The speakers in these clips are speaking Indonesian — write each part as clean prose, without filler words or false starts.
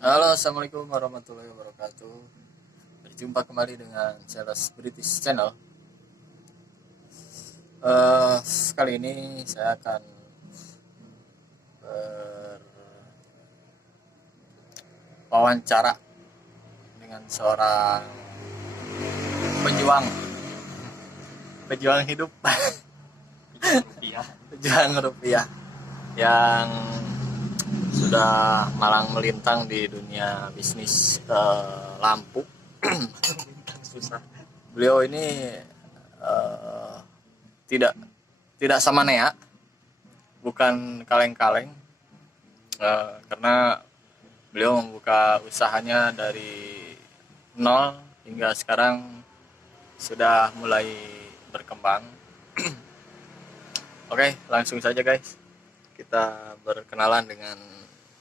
Halo, assalamualaikum warahmatullahi wabarakatuh. Berjumpa kembali dengan Sales British Channel. Kali ini saya akan berwawancara dengan seorang pejuang, pejuang hidup, Rupiah. pejuang rupiah yang sudah malang melintang di dunia bisnis lampu. Susah. Beliau ini eh, tidak tidak sama Nea, bukan kaleng-kaleng, karena beliau membuka usahanya dari nol hingga sekarang sudah mulai berkembang. Oke, langsung saja guys, kita berkenalan dengan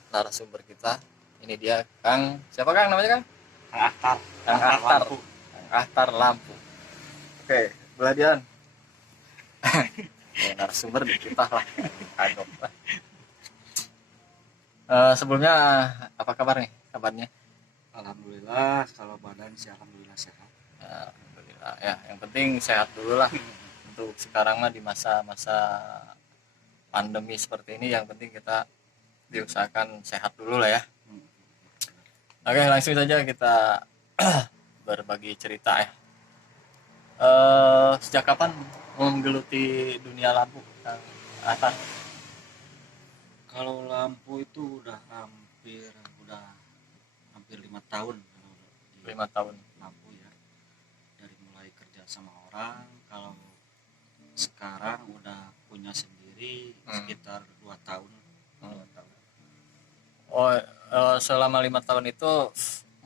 narasumber kita. Ini dia Kang, siapa Kang namanya Kang? Kang Aktar. Kang Ahtar. Lampu. Kang Ahtar Lampu. Oke, Beladian. Ya, narasumber di kita lah. Kagok lah. Sebelumnya apa kabar nih? Kabarnya? Alhamdulillah, kalau badan sih alhamdulillah sehat. Alhamdulillah. Ya, yang penting sehat dulu lah. Untuk sekarang mah di masa-masa pandemi seperti ini, yang penting kita diusahakan sehat dulu lah ya. Oke, langsung saja kita berbagi cerita ya. Sejak kapan menggeluti dunia lampu, Kang Ahtar? Kalau lampu itu udah hampir 5 tahun kalau di 5 tahun. lampu ya. Dari mulai kerja sama orang, kalau sekarang udah punya sendiri sekitar 2 tahun. 2 tahun. Oh, selama 5 tahun itu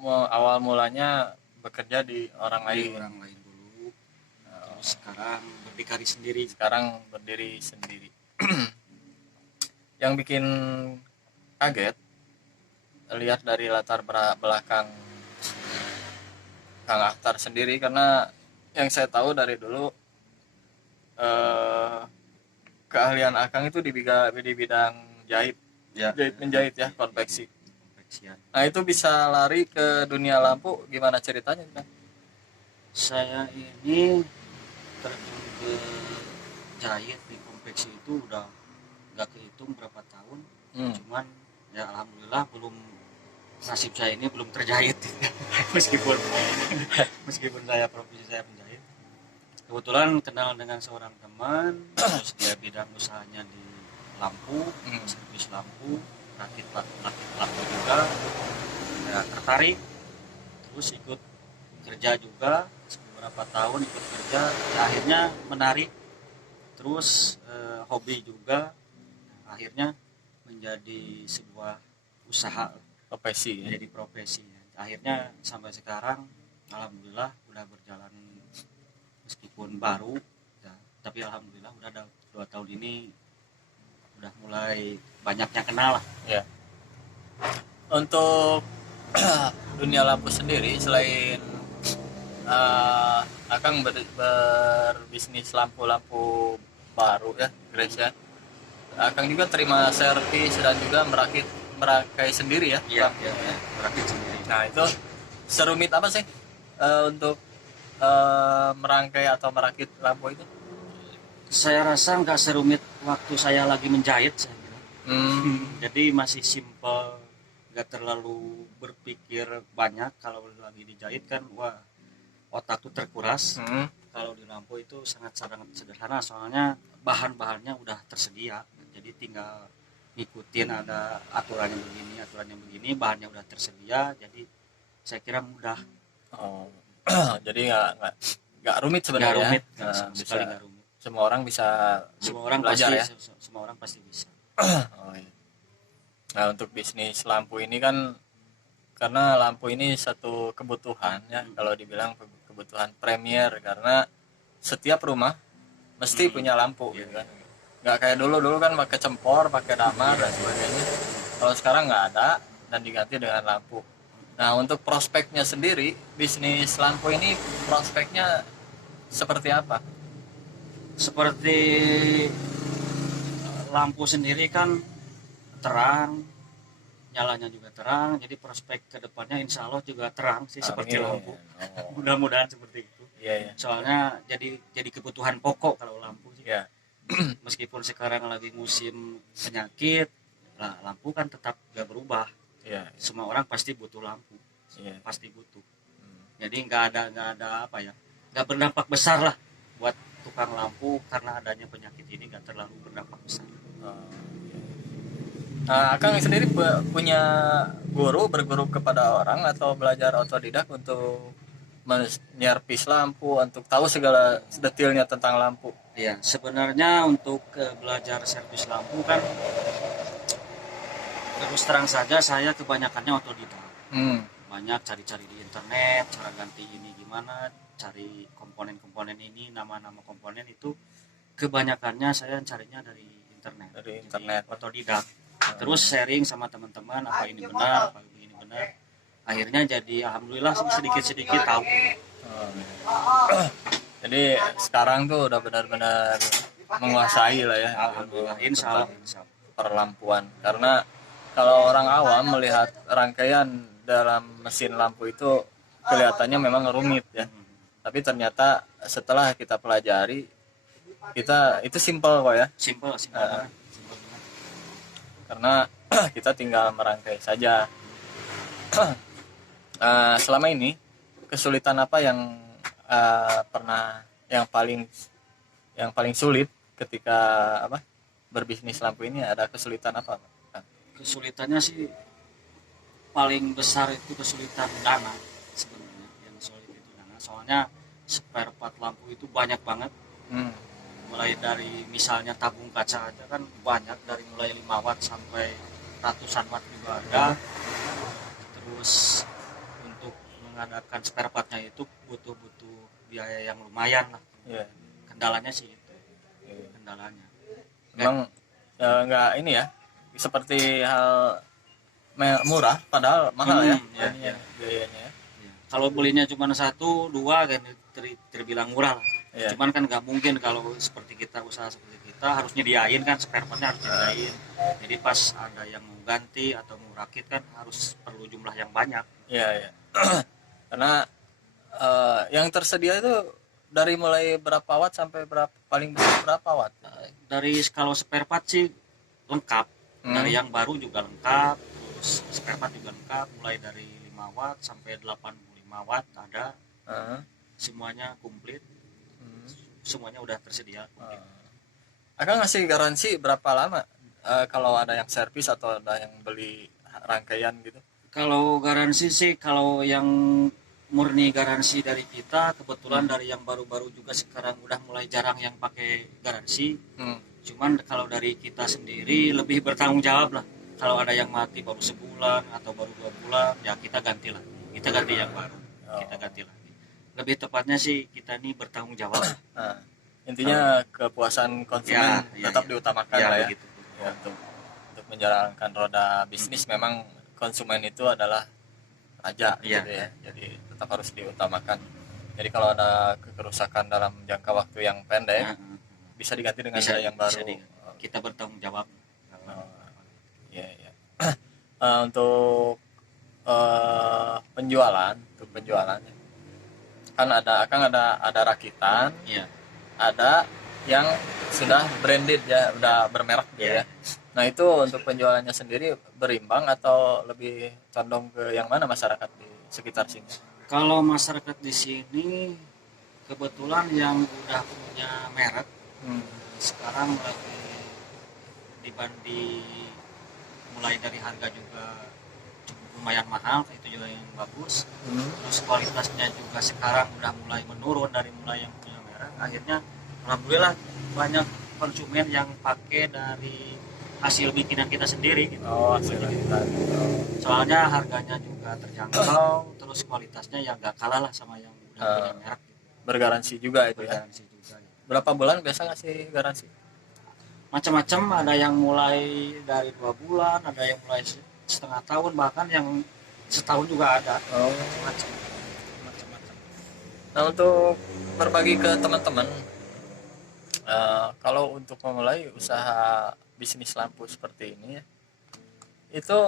awal mulanya bekerja di orang Di lain. orang lain dulu. Terus sekarang berdikari sendiri. Sekarang berdiri sendiri. Yang bikin kaget lihat dari latar belakang Kang Ahtar sendiri, karena yang saya tahu dari dulu keahlian Akang itu di bidang jahit, Ya, jahit menjahit ya, konveksi. konveksian. Nah, itu bisa lari ke dunia lampu, gimana ceritanya Kang? Saya ini terjun ke jahit di konveksi itu udah nggak kehitung berapa tahun. Cuman ya alhamdulillah belum, nasib saya ini belum terjahit. meskipun meskipun profesi saya penjahit. Kebetulan kenal dengan seorang teman, terus dia bidang usahanya di lampu, servis lampu, rakit lampu juga. Ya tertarik, terus ikut kerja juga beberapa tahun ikut kerja, ya, akhirnya menarik, terus hobi juga, akhirnya menjadi sebuah usaha, Profesi ya? menjadi profesi. Akhirnya sampai sekarang alhamdulillah udah berjalan, meskipun baru ya, tapi alhamdulillah udah ada 2 tahun ini udah mulai banyaknya kenal lah. Ya. Untuk dunia lampu sendiri, selain Akang berbisnis lampu-lampu baru ya, Grace ya. Akang juga terima servis dan juga merakai sendiri ya. Iya, lampu. ya, merakit sendiri. Nah, itu serumit apa sih untuk merangkai atau merakit lampu itu? Saya rasa nggak serumit waktu saya lagi menjahit, saya kira. Jadi masih simple, nggak terlalu berpikir banyak. Kalau lagi dijahit kan, wah, otak tuh terkuras. Kalau di lampu itu sangat-sangat sederhana, soalnya bahan-bahannya udah tersedia. Jadi tinggal ngikutin, ada aturannya begini, bahannya udah tersedia. Jadi saya kira mudah. Oh. Jadi nggak rumit Nggak sebenarnya. rumit, Nah, sekali nggak rumit. semua orang bisa Semua orang belajar pasti, ya. semua orang pasti bisa. Oh, iya. Nah, untuk bisnis lampu ini kan, karena lampu ini satu kebutuhan ya, kalau dibilang kebutuhan premier, karena setiap rumah mesti punya lampu gitu kan. Nggak kayak dulu kan pakai cempor, pakai damar dan sebagainya. Kalau sekarang nggak ada dan diganti dengan lampu. Nah, untuk prospeknya sendiri, bisnis lampu ini prospeknya seperti apa? Seperti lampu sendiri kan terang, nyalanya juga terang, jadi prospek kedepannya insya Allah juga terang sih seperti Amin. lampu. Oh, Mudah-mudahan seperti itu. iya ya. Soalnya jadi kebutuhan pokok kalau lampu sih. Ya. Meskipun sekarang lagi musim penyakit, lah lampu kan tetap gak berubah. Iya. Semua orang pasti butuh lampu, Iya. pasti butuh. Hmm. Jadi nggak ada apa ya, nggak berdampak besar lah buat tukang lampu karena adanya penyakit ini, nggak terlalu berdampak besar. Oh, iya. Akang sendiri punya guru, berguru kepada orang atau belajar otodidak untuk menyervis lampu, untuk tahu segala detailnya tentang lampu? Ya sebenarnya untuk belajar servis lampu kan terus terang saja saya kebanyakannya otodidak. Hmm. Banyak cari-cari di internet cara ganti ini gimana, cari komponen-komponen ini, nama-nama komponen itu kebanyakannya saya carinya dari internet. Dari internet. Jadi, otodidak. Terus sharing sama teman-teman apa ini benar, apa ini benar. Akhirnya jadi alhamdulillah sedikit-sedikit tahu. Oh. Jadi sekarang tuh udah benar-benar menguasai lah ya. Alhamdulillah insya Allah. Perlampuan, karena kalau orang awam melihat rangkaian dalam mesin lampu itu kelihatannya memang rumit ya, tapi ternyata setelah kita pelajari itu simple kok ya. Simple banget. Karena kita tinggal merangkai saja. Selama ini kesulitan apa yang yang paling sulit ketika berbisnis lampu ini? Ada kesulitan apa? Kesulitannya sih paling besar itu kesulitan dana sebenarnya. Yang sulit itu dana, soalnya spare part lampu itu banyak banget. Mulai dari misalnya tabung kaca aja kan banyak, dari mulai 5 watt sampai ratusan watt juga ada. Terus untuk mengadakan spare partnya itu butuh biaya yang lumayan lah. Yeah. Kendalanya sih itu. Kendalanya. Memang nggak ini ya, seperti hal murah padahal mahal ya. Biayanya. Kalau belinya cuma 1, 2 kan terbilang murah lah. Yeah. Cuman kan nggak mungkin kalau seperti kita, usaha seperti kita harus nyediain kan, spare partnya harus nyediain. Jadi pas ada yang mau ganti atau mau rakit kan harus perlu jumlah yang banyak. Iya. Karena yang tersedia itu dari mulai berapa watt sampai paling besar berapa watt? Dari kalau spare part sih lengkap. Dari yang baru juga lengkap. Terus spare part juga lengkap, mulai dari 5 watt sampai 85 watt ada. Semuanya komplit. Semuanya udah tersedia. Akan ngasih garansi berapa lama kalau ada yang servis atau ada yang beli rangkaian gitu? Kalau garansi sih, kalau yang murni garansi dari kita, kebetulan dari yang baru-baru juga sekarang udah mulai jarang yang pakai garansi. Cuman kalau dari kita sendiri lebih bertanggung jawab lah. Kalau ada yang mati baru sebulan atau baru 2 bulan, ya kita ganti lah. Kita ganti yang baru. Kita ganti lagi. Lebih tepatnya sih kita ini bertanggung jawab. Intinya kepuasan konsumen tetap diutamakan lah ya. Begitu. Ya, untuk menjalankan roda bisnis memang konsumen itu adalah raja gitu ya. Jadi tetap harus diutamakan. Jadi kalau ada kerusakan dalam jangka waktu yang pendek bisa diganti dengan yang baru. Kita bertanggung jawab. Iya. Untuk penjualan kan ada rakitan, ada yang sudah branded ya, udah bermerek gitu ya. Nah itu untuk penjualannya sendiri berimbang atau lebih condong ke yang mana masyarakat di sekitar sini? Kalau masyarakat di sini kebetulan yang udah punya merek sekarang lagi dibanding, mulai dari harga juga cukup lumayan mahal, itu juga yang bagus. Terus kualitasnya juga sekarang udah mulai menurun dari mulai yang punya merek. Akhirnya alhamdulillah banyak konsumen yang pakai dari hasil bikinan kita sendiri gitu. Hasil bikinan. Soalnya harganya juga terjangkau, terus kualitasnya ya nggak kalah lah sama yang udah punya merek. Bergaransi juga itu bergaransi juga, ya. Berapa bulan biasa ngasih garansi? Macam-macam, ada yang mulai dari 2 bulan, ada yang mulai setengah tahun, bahkan yang setahun juga ada. Macam-macam. Nah untuk berbagi ke teman-teman, kalau untuk memulai usaha bisnis lampu seperti ini ya, itu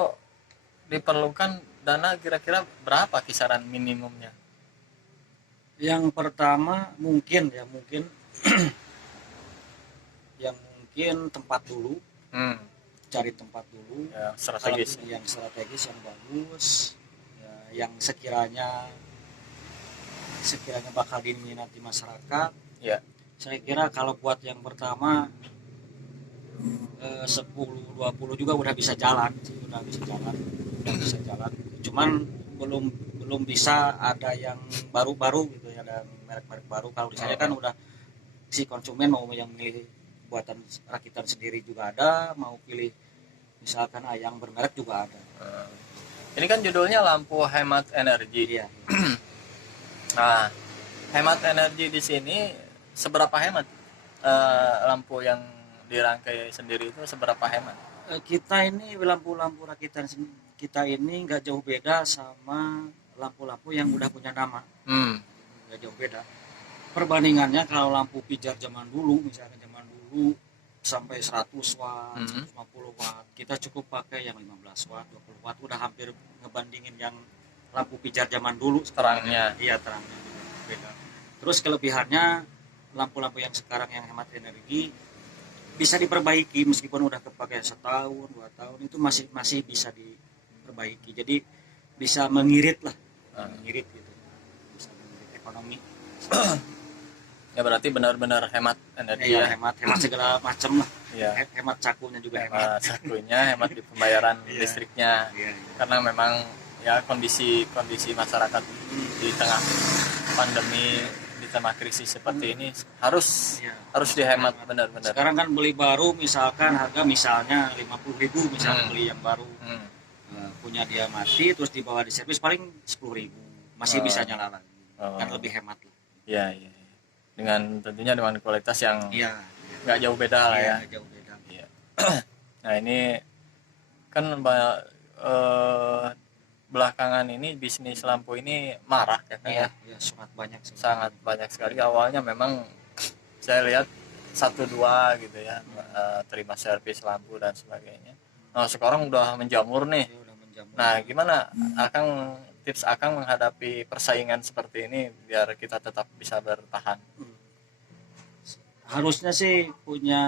diperlukan dana kira-kira berapa kisaran minimumnya? Yang pertama mungkin yang mungkin tempat dulu, Hmm, cari tempat dulu ya, kalau strategis. yang strategis yang bagus ya, yang sekiranya bakal diminati masyarakat. Ya. Saya kira kalau buat yang pertama 10-20 juga udah bisa jalan sih, udah bisa jalan. Cuman belum belum bisa ada yang baru-baru gitu ya, ada merek-merek baru. Kalau di saya kan udah si konsumen mau yang milih buatan rakitan sendiri juga ada, mau pilih misalkan yang bermerek juga ada. Ini kan judulnya lampu hemat energi. Iya. Nah, hemat energi di sini seberapa hemat? Lampu yang dirangkai sendiri itu seberapa hemat? Kita ini lampu-lampu rakitan kita ini nggak jauh beda sama lampu-lampu yang udah punya nama. Nggak jauh beda. Perbandingannya kalau lampu pijar zaman dulu, misalkan zaman dulu sampai 100 watt, 150 watt, kita cukup pakai yang 15 watt, 20 watt, udah hampir ngebandingin yang lampu pijar zaman dulu. Terangnya. Iya, terangnya beda. Terus kelebihannya lampu-lampu yang sekarang yang hemat energi bisa diperbaiki meskipun udah kepakai setahun 2 tahun, itu masih bisa diperbaiki, jadi bisa mengirit lah, mengirit gitu, bisa mengirit ekonomi. Ya berarti benar-benar hemat energi. Iya, hemat segala macam lah. Iya. Hemat cakunya juga hemat sakunya, hemat di pembayaran listriknya. Karena memang ya kondisi masyarakat di tengah pandemi, di tengah krisis seperti ini harus dihemat benar-benar. Sekarang kan beli baru misalkan harga misalnya 50.000 misalnya, beli yang baru, punya dia mati terus dibawa di servis paling 10.000 masih bisa nyala lagi. Kan lebih hemat lah. Iya. Tentunya dengan kualitas yang nggak jauh beda lah ya. Jauh beda. Iya. Nah ini kan belakangan ini bisnis lampu ini marak ya kan ya. Sangat banyak sekali. Awalnya memang saya lihat 1-2 gitu ya, terima servis lampu dan sebagainya. Nah sekarang udah menjamur nih. Nah gimana tips Akang menghadapi persaingan seperti ini biar kita tetap bisa bertahan? Harusnya sih punya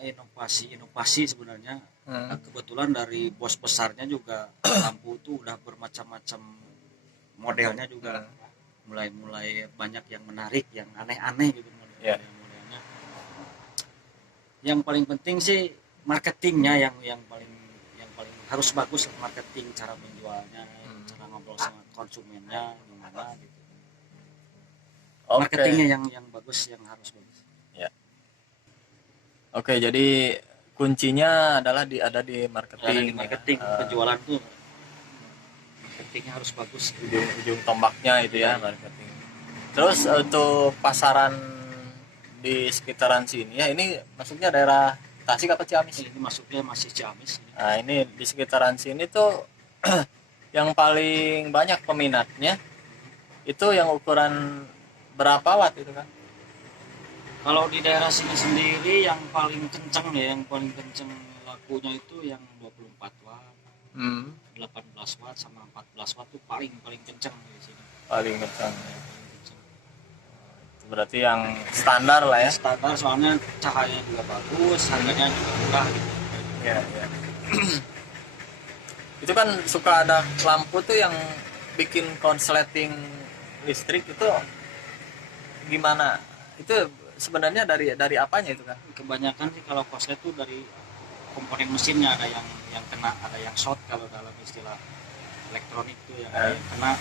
inovasi sebenarnya. Kebetulan dari bos besarnya juga lampu itu udah bermacam-macam modelnya juga, mulai banyak yang menarik, yang aneh-aneh gitu modelnya. Yang paling penting sih marketingnya yang paling harus bagus, marketing, cara menjualnya, cara ngobrol sama konsumennya gimana gitu. Marketingnya yang bagus, yang harus bagus. Ya. Oke, jadi kuncinya adalah ada di marketing. Penjualan tuh marketingnya harus bagus. Ujung tombaknya itu ya marketing. Terus untuk pasaran di sekitaran sini ya, ini maksudnya daerah Tasik apa Ciamis? Ini masuknya masih Ciamis. Nah ini di sekitaran sini tuh yang paling banyak peminatnya itu yang ukuran berapa watt itu kan? Kalau di daerah sini sendiri yang paling kenceng lakunya itu yang 24 watt, 18 watt sama 14 watt tuh paling kenceng di sini. Paling kenceng. Berarti yang standar lah ya. Standar, soalnya cahayanya juga bagus, harganya juga murah gitu. Iya. Itu kan suka ada lampu tuh yang bikin konsleting listrik itu gimana? Itu sebenarnya dari apanya itu kan? Kebanyakan sih kalau konslet tuh dari komponen mesinnya, ada yang kena, ada yang short kalau dalam istilah elektronik tuh yang kena.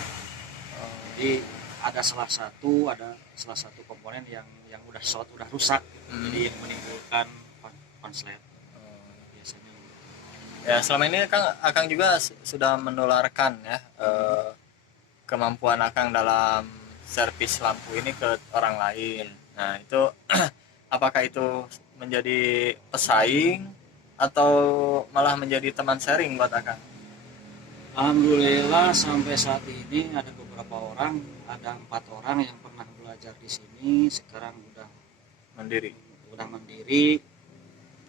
Jadi ada salah satu komponen yang udah short, udah rusak, jadi yang menimbulkan konslet biasanya. Ya selama ini Akang juga sudah menularkan ya kemampuan Akang dalam servis lampu ini ke orang lain. Nah itu apakah itu menjadi pesaing atau malah menjadi teman sharing buat Akang? Alhamdulillah sampai saat ini ada beberapa orang, ada 4 orang yang pernah belajar di sini sekarang udah mandiri.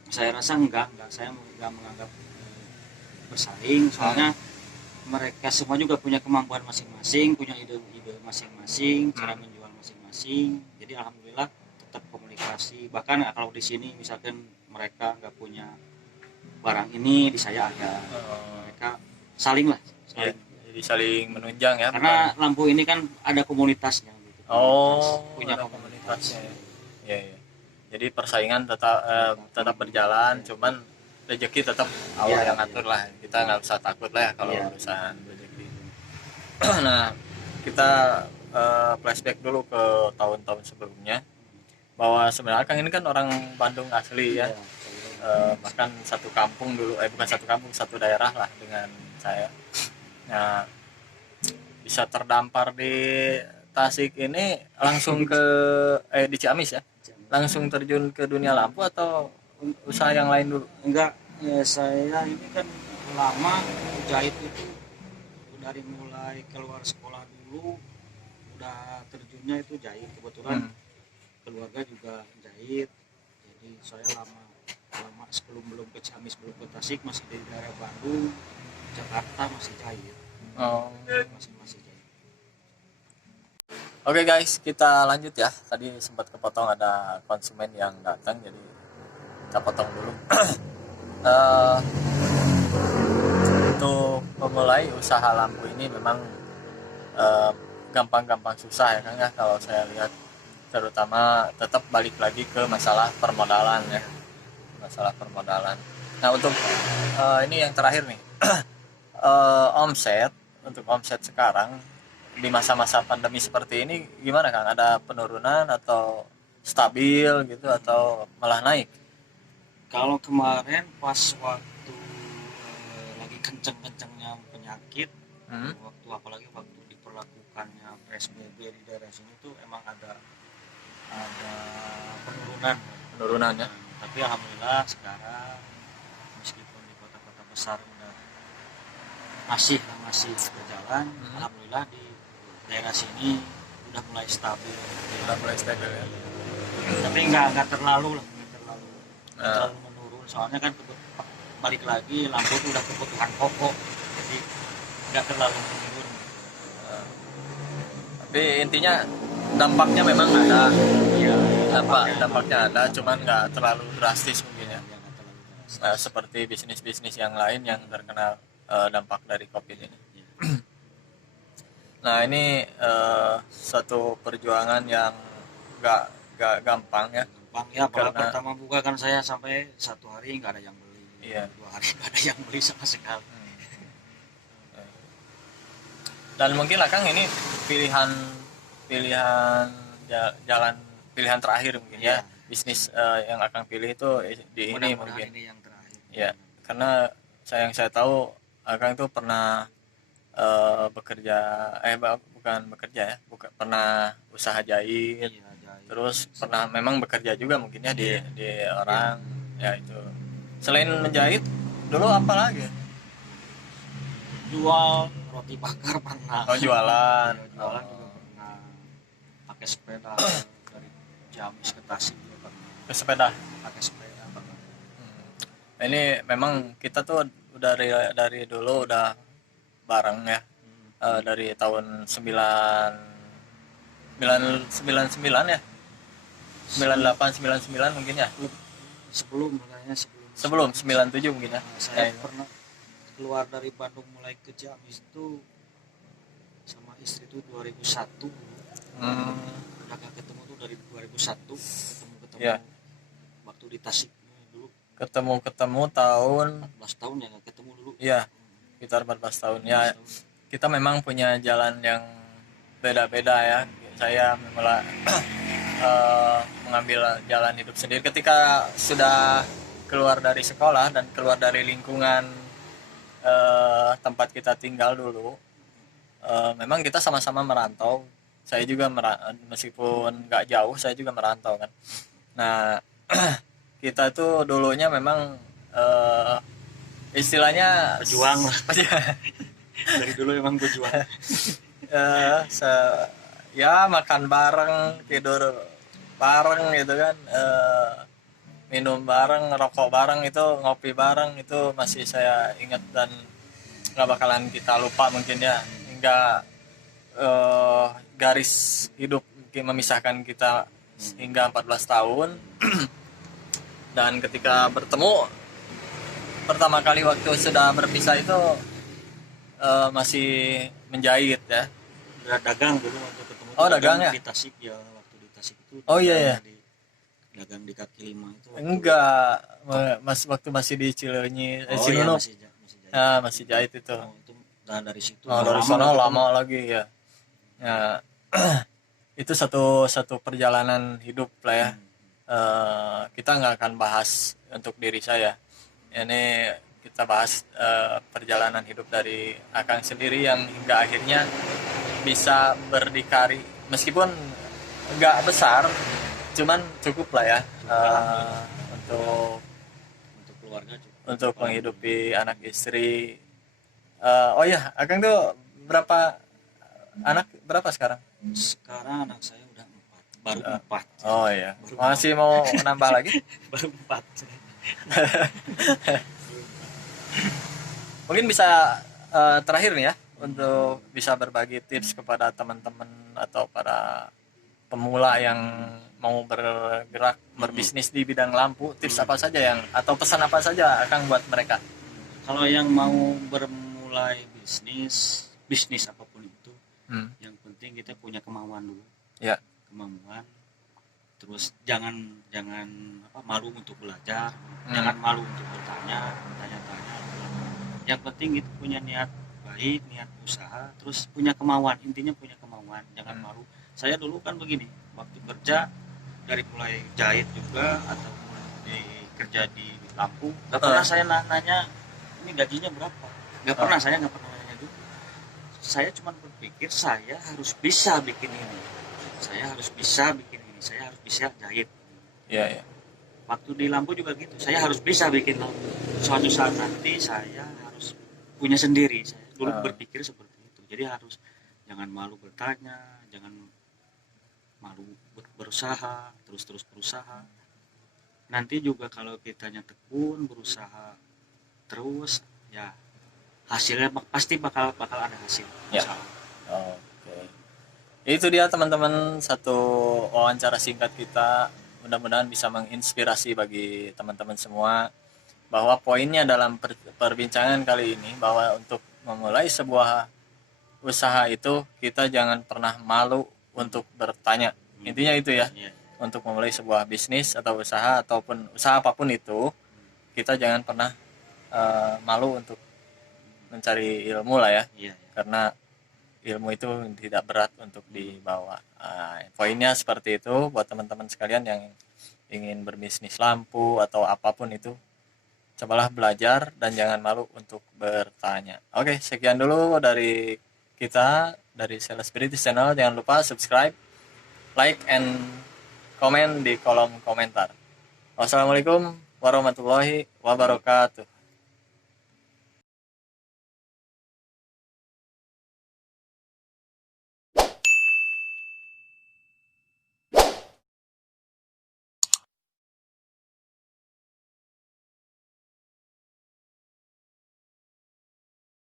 Saya rasa enggak, saya enggak menganggap bersaing, soalnya mereka semua juga punya kemampuan masing-masing, punya ide-ide masing-masing, cara menjual masing-masing. Jadi alhamdulillah tetap komunikasi. Bahkan kalau di sini misalkan mereka nggak punya barang ini, di saya ada. Mereka saling lah, Ya, saling. jadi saling menunjang ya. Karena lampu ini kan ada komunitasnya gitu. Punya Ada komunitas. komunitasnya. Ya, ya. Jadi persaingan tetap berjalan, cuman rezeki tetap Allah Iya, yang ngatur lah. Kita nggak usah takut lah ya kalau Iya. urusan rezeki. Nah, kita flashback dulu ke tahun-tahun sebelumnya, bahwa sebenarnya Kang ini kan orang Bandung asli ya. Iya. Bahkan satu kampung dulu, bukan satu kampung, satu daerah lah dengan saya. Nah, bisa terdampar di Tasik ini langsung ke di Ciamis ya, langsung terjun ke dunia lampu atau usaha yang lain dulu? Enggak, saya ini kan lama jahit itu dari mulai keluar sekolah dulu udah terjunnya itu jahit. Kebetulan keluarga juga jahit, jadi saya lama sebelum belum ke Ciamis, belum ke Tasik, masih di daerah Bandung, Jakarta masih jahit. masih jahit. Oke guys, kita lanjut ya. Tadi sempat kepotong, ada konsumen yang datang, jadi kita potong dulu. Untuk memulai usaha lampu ini memang gampang-gampang susah ya Kang ya, kalau saya lihat. Terutama tetap balik lagi ke masalah permodalan ya. Masalah permodalan. Nah, untuk ini yang terakhir nih. Untuk omset sekarang di masa-masa pandemi seperti ini gimana Kang? Ada penurunan atau stabil gitu atau malah naik? Kalau kemarin pas waktu lagi kenceng-kencengnya penyakit, waktu apalagi waktu diperlakukannya PSBB di daerah sini tuh emang ada penurunan ya. Tapi alhamdulillah sekarang meskipun di kota-kota besar udah masih berjalan, alhamdulillah di daerah sini udah mulai stabil. Ya. Tapi nggak terlalu menurun, soalnya kan balik lagi lampu itu udah kebutuhan pokok, jadi nggak terlalu menurun. Tapi intinya dampaknya memang ada. Iya, dampaknya ada, cuman nggak terlalu drastis mungkin ya. nggak terlalu drastis. Seperti bisnis-bisnis yang lain yang terkena dampak dari COVID ini. Nah, ini suatu perjuangan yang nggak gampang ya. Ya, pertama buka kan saya sampai 1 hari nggak ada yang beli. Iya. 2 hari nggak ada yang beli sama sekali. Dan mungkin lah Kang ini pilihan jalan pilihan terakhir mungkin ya. Bisnis yang akan pilih itu di ini mungkin. Ini yang terakhir. Ya, karena saya tahu Kang itu pernah bekerja, pernah usaha jahit. Iya, jahit. Terus pernah memang bekerja juga mungkin ya di orang ya itu. Selain menjahit dulu apa lagi? Jual roti bakar pernah. Jualan. Jualan juga pernah. Pakai sepeda dari Ciamis ke Tasik juga pernah. Ke sepeda. Pakai sepeda pernah. Ini memang kita tuh dari dulu udah bareng ya. Dari tahun 99 ya. 98 99 mungkin ya. Sebelum 97 mungkin ya. Saya pernah keluar dari Bandung mulai ke Ciamis itu sama istri itu 2001. Udah gak ketemu tuh dari 2001, ketemu ya. Waktu di Tasik dulu. Ketemu tahun 14 tahun ya gak ketemu dulu. Iya. Sekitar 14 tahun ya. Kita memang punya jalan yang beda-beda ya. Saya memang mengambil jalan hidup sendiri ketika sudah keluar dari sekolah dan keluar dari lingkungan tempat kita tinggal dulu. Memang kita sama-sama merantau. Saya juga meskipun nggak jauh, saya juga merantau kan. Nah, kita tuh dulunya memang istilahnya berjuang lah. Dari dulu emang berjuang. Ya makan bareng, tidur bareng gitu kan, minum bareng, rokok bareng, itu ngopi bareng, itu masih saya ingat. Dan nggak bakalan kita lupa mungkin ya, hingga garis hidup mungkin memisahkan kita hingga 14 tahun. Dan ketika bertemu pertama kali waktu sudah berpisah itu masih menjahit ya. Udah dagang dulu waktu ketemu. Oh, dagang ya? Di Tasik ya, waktu di Tasik itu. Oh iya ya. Dagang di kaki lima itu. Enggak, waktu masih di Cileunyi, Oh iya, Cilunuk. masih jahit. Ya, masih jahit itu. Oh, itu dan dari situ. Oh, dari sana lama lagi ya. Ya, itu satu perjalanan hidup lah ya. Kita nggak akan bahas untuk diri saya. Ini kita bahas perjalanan hidup dari Akang sendiri yang hingga akhirnya bisa berdikari, meskipun nggak besar, cuman cukup lah ya untuk keluarga juga. untuk menghidupi anak istri. Oh ya, Akang tuh berapa sekarang? Sekarang anak saya udah 4, baru 4. Oh iya, masih mau nambah lagi? Baru 4. Mungkin bisa terakhir nih ya, untuk bisa berbagi tips kepada teman-teman atau para pemula yang mau bergerak berbisnis di bidang lampu. Tips apa saja yang atau pesan apa saja akan buat mereka? Kalau yang mau bermulai bisnis apapun itu, yang penting kita punya kemauan dulu. Ya. Kemauan. Terus jangan malu untuk belajar, jangan malu untuk bertanya. Yang penting itu punya niat baik, niat usaha, terus punya kemauan. Intinya punya kemauan, jangan malu. Saya dulu kan begini, waktu kerja dari mulai jahit juga atau kerja di lampu, nggak pernah saya nanya ini gajinya berapa. Nggak pernah nanya gitu. Saya cuma berpikir saya harus bisa bikin ini, saya harus bisa jahit. Iya. Waktu di lampu juga gitu, saya harus bisa bikin lampu. Suatu saat nanti saya harus punya sendiri. Saya dulu berpikir seperti itu. Jadi harus jangan malu bertanya, jangan malu berusaha, terus berusaha. Nanti juga kalau kitanya tekun berusaha terus, ya hasilnya pasti bakal ada hasil. Ya. Oke. Itu dia teman-teman, satu wawancara singkat kita. Mudah-mudahan bisa menginspirasi bagi teman-teman semua, bahwa poinnya dalam perbincangan kali ini bahwa untuk memulai sebuah usaha itu kita jangan pernah malu untuk bertanya. Intinya itu ya. Untuk memulai sebuah bisnis atau usaha ataupun usaha apapun itu, kita jangan pernah malu untuk mencari ilmu lah ya. Karena ilmu itu tidak berat untuk dibawa. Poinnya seperti itu buat teman-teman sekalian yang ingin berbisnis lampu atau apapun itu. Cobalah belajar dan jangan malu untuk bertanya. Oke, sekian dulu dari kita, dari Sales British Channel. Jangan lupa subscribe, like, and komen di kolom komentar. Wassalamualaikum warahmatullahi wabarakatuh.